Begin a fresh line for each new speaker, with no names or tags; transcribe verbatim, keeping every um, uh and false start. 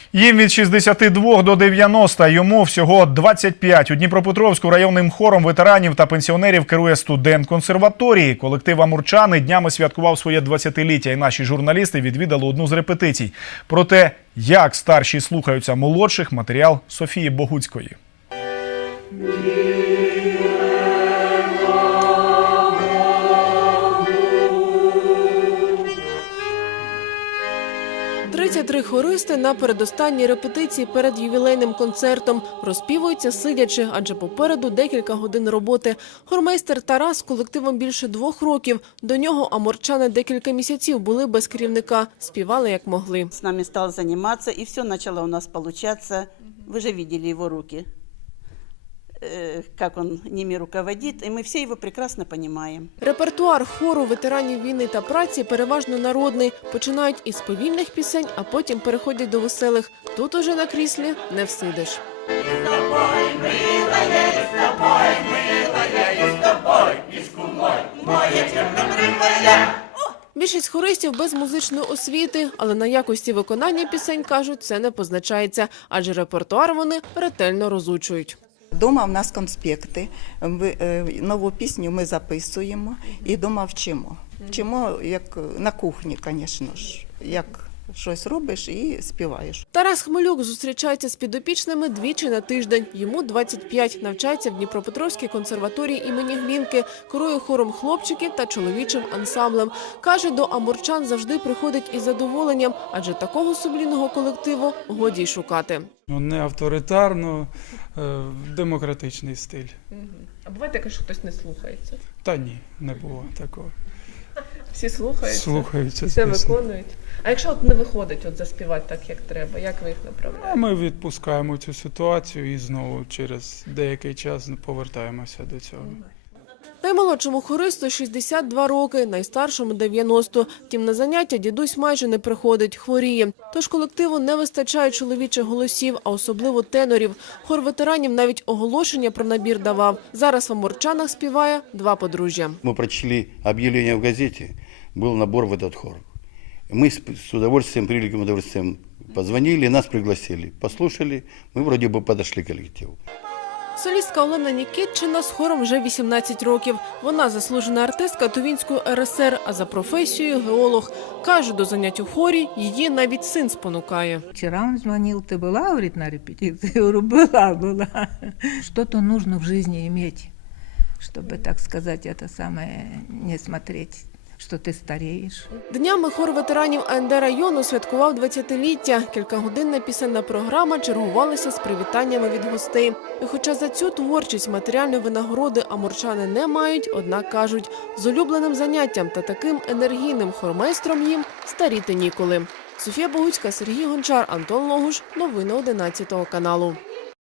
Їм від шістдесяти двох до дев'яноста, йому всього двадцять п'ять. У Дніпропетровську районним хором ветеранів та пенсіонерів керує студент консерваторії. Колектив «Амурчани» днями святкував своє двадцятиліття, і наші журналісти відвідали одну з репетицій. Про те, як старші слухаються молодших, матеріал Софії Богуцької.
тридцять три хористи на передостанній репетиції перед ювілейним концертом. Розпівуються сидячи, адже попереду декілька годин роботи. Хормейстер Тарас з колективом більше двох років. До нього амурчани декілька місяців були без керівника. Співали як могли.
З нами став займатися, і все почало у нас получатися. Ви вже бачили його руки, як він ними руководить, і ми всі його прекрасно розуміємо.
Репертуар хору ветеранів війни та праці переважно народний. Починають із повільних пісень, а потім переходять до веселих. Тут уже на кріслі не всидиш.
І з тобою, милая, і з тобою, милая, і з тобою, і з кумою, моя чорнобривая.
Більшість хористів без музичної освіти, але на якості виконання пісень, кажуть, це не позначається, адже репертуар вони ретельно розучують.
Дома в нас конспекти, нову пісню ми записуємо і дома вчимо. Вчимо, як на кухні, звісно ж, як щось робиш і співаєш.
Тарас Хмелюк зустрічається з підопічними двічі на тиждень. Йому двадцять п'ять, навчається в Дніпропетровській консерваторії імені Глінки, керує хором хлопчиків та чоловічим ансамблем. Каже, до амурчан завжди приходить із задоволенням, адже такого сумлінного колективу годі й шукати.
Не авторитарно, демократичний стиль.
А буває таке, що хтось не слухається?
Та ні, не було такого.
Всі слухаються?
Слухаються.
Все виконують? А якщо от не виходить от заспівати так, як треба, як ви їх направляєте?
Ми відпускаємо цю ситуацію і знову через деякий час повертаємося до цього.
Наймолодшому хористу шістдесят два роки, найстаршому – дев'яносто. Втім, на заняття дідусь майже не приходить, хворіє. Тож колективу не вистачає чоловічих голосів, а особливо тенорів. Хор ветеранів навіть оголошення про набір давав. Зараз в Амурчанах співає два подружжя.
Ми прочли об'явлення в газеті, був набор в цей хор. Мы с удовольствием, превеликим удовольствием позвонили, нас пригласили, послушали, мы вроде бы подошли к коллективу.
Солістка Олена Нікітчина з хором вже вісімнадцять років. Вона заслужена артистка Тувінської ер ес ер, а за професією геолог. Каже, до занять у хорі її навіть син спонукає.
Вчора він дзвонив, ти була, говорить, на репетиції? Я говорю, була, була. Что-то нужно в жизни иметь, чтобы, так сказать, это самое, не смотреть, що ти старієш.
Днями хор ветеранів а ен де району святкував двадцятиліття. Кількагодинна пісенна програма чергувалася з привітаннями від гостей. І хоча за цю творчість матеріальної винагороди амурчани не мають, однак кажуть, з улюбленим заняттям та таким енергійним хормейстром їм старіти ніколи. Софія Богуцька, Сергій Гончар, Антон Логуш. Новини одинадцятого каналу.